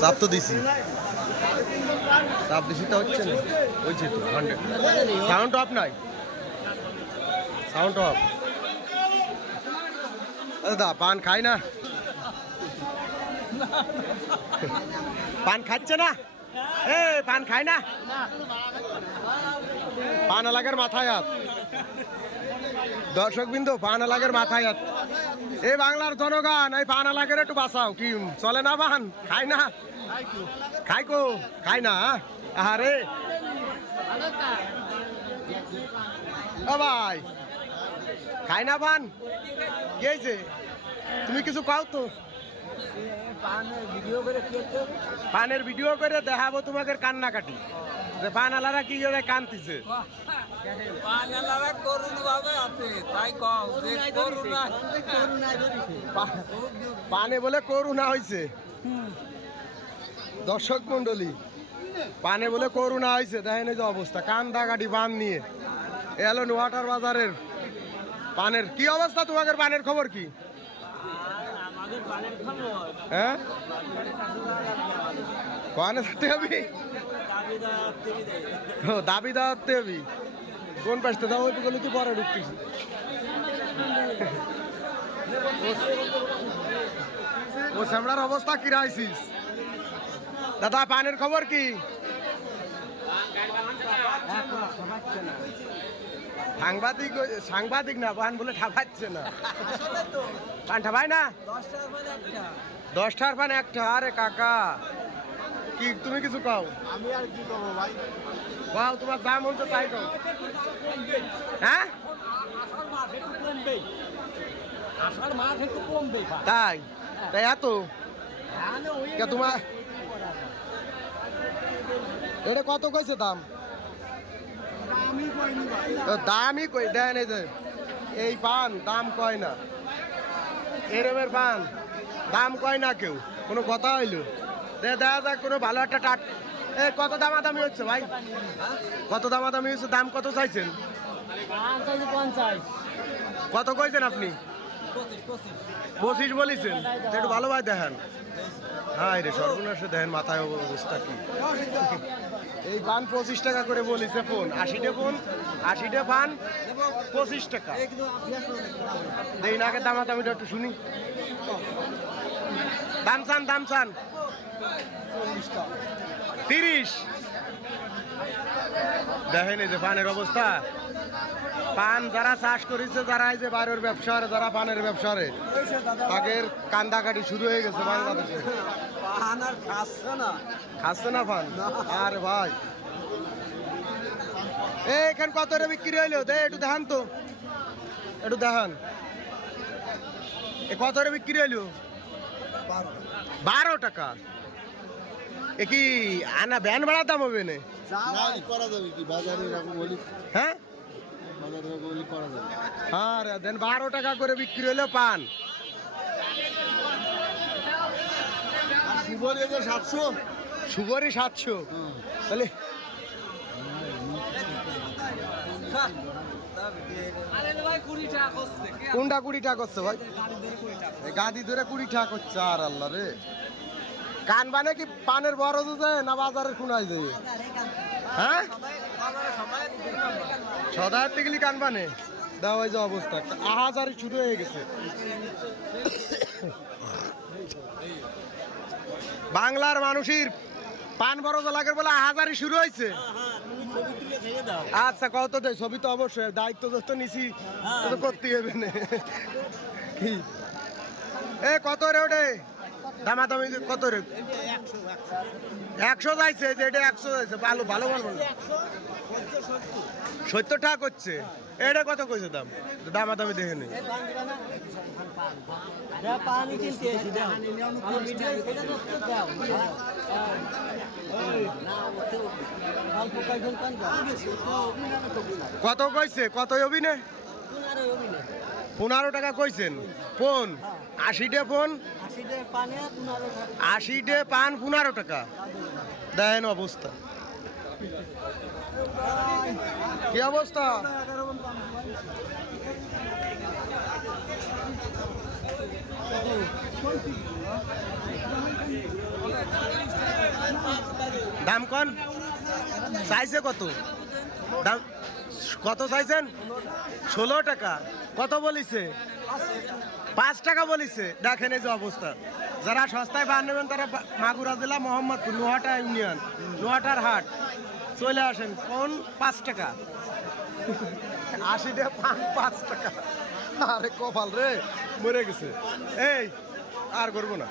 চাপ তো দিছি, চাপ দিছি তো হচ্ছে না, হয়েছে তো 100। সাউন্ড অফ নাই, সাউন্ড অফ। দাদা পান খাই না, পান খাচ্ছে না, এ পান খায় না, পান এলাকার মাথায় হাত। দর্শক বিন্দু, পান এলাকার মাথায় হাত। এই বাংলার জনগণ, এই পান এলাকার একটু বাঁচাও। কি চলে না পান? খায় না, খাই কো, খাই না। আরে ও ভাই, খাই না পান? কি হয়েছে? তুমি কিছু কাও তো। পানের ভিডিও করে দেখাবো তোমাকে কান্নাকাটি, যে পান আলারা কি করে কান্দিছে। পানে বলে করুণা হয়েছে। দর্শক মন্ডলী, পানে বলে করুণা হয়েছে। দেখেন এই যে অবস্থা, কান্দা কাটি পান নিয়ে এলো নোয়াটার বাজারের পানের কি অবস্থা। তোমাদের পানের খবর কি? হ্যাঁ, কনে থাকতে হবে, দাবি দেওয়াতে হবে। কোন পাশে দাও? ওই গলি তুই পরে ঢুকতিস। ও শ্যামলার অবস্থা কি রাইছিস দাদা? পানের খবর কি? সাংবাদিক, সাংবাদিক না, পান বলে ঠাপাচ্ছে না। পান ঠাপায় না, 10টার পান একটা। আরে কাকা, কি তুমি কিছু কাও? আমি আর কি করবো ভাই? বাহ, তোমার দাম হচ্ছে তাই কও। হ্যাঁ, তাই তাই এত তোমার এটা কত কইছে দাম? দামই কই দেন। এই যে এই পান দাম কয় না, এরমের পান দাম কয় না কেউ। কোনো কথা হইলো দেখা যাক কোনো ভালো একটা টাট। এ কত দামাদামি হচ্ছে ভাই? কত দামাদামি হচ্ছে? দাম কত চাইছেন? কত কইছেন আপনি? 25 বলেছেন। একটু ভালো ভাই দেখেন। হ্যাঁ রে, সর্বনাশে দেখেন মাথায় অবস্থা কি। এই পান 25 টাকা করে বলিছে ফোন। 80টা ফোন, 80টা পান 25 টাকা। দেই না, আগে দামাদামিটা একটু শুনি। দাম চান, দাম চান 30। দেখেন এই যে পানের অবস্থা। পান যারা চাষ করেছে, যারা এই যে বাইরের ব্যবসার, যারা পানের ব্যবসার, তাদের কান্দাকাটি শুরু হয়ে গেছে বাংলাদেশে। পান আর খাচ্ছে না, খাচ্ছে না পান। আরে ভাই, এখানে কত রে বিক্রি হইলো? দে একটু দেখান তো, একটু দেখান। এ কত রে বিক্রি হইলো? 12 টাকা। এ কি আনা ভ্যান ভাড়া দাম হবে না? করা যাবে কি বাজারে এরকম বলি? হ্যাঁ, বাজারে বলি করা যাবে। আর দেন 12 টাকা করে বিক্রি হলো পান। সুপারি 700, সুপারি 700। তাহলে কোনটা 20 টাকা করছে ভাই? গাদি ধরে 20 টাকা করছে। আর আল্লাহ রে, কান বানে কি পানের বড় যায় না বাজারের কোনায় যায়? হ্যাঁ, সদার টিকলি কান বানে দাও। ওই যে অবস্থা, আহাজারি শুরু হয়ে গেছে। বাংলার মানুষের পান বড় লাগের বলে আহাজারি শুরু হয়েছে। আচ্ছা, কত দেয়? ছবি তো অবশ্যই, দায়িত্ব যত নিছি তো করতেই হবে না। কি এ কত রে ওটে দামাদামি কত রে? 100 যাইছে, যে এটা 100 যাইছে। ভালো ভালো বলবো না, 70 টাকা করছে। এটা কত কইছে দাম? দামাদামি দেখে নি। কত কইছে? কত অভিনয়? 15 টাকা কইছেন। ফোন 80টা ফোন, 80টা পান 15 টাকা। দেখেন অবস্থা কি অবস্থা। দাম কন চাইছে কত? দাম কত চাইছেন? 16 টাকা। কত বলিছে? 5 টাকা বলিছে। দেখেন এই যে অবস্থা। যারা সস্তায় বান নেবেন তারা মাগুরা জেলা মোহাম্মদপুর নোহাটা ইউনিয়ন নোহাটার হাট চলে আসেন। কোন 5 টাকা 80 টাকা পান 5 টাকা। আরে কপাল রে মরে গেছে। এই আর করবো না।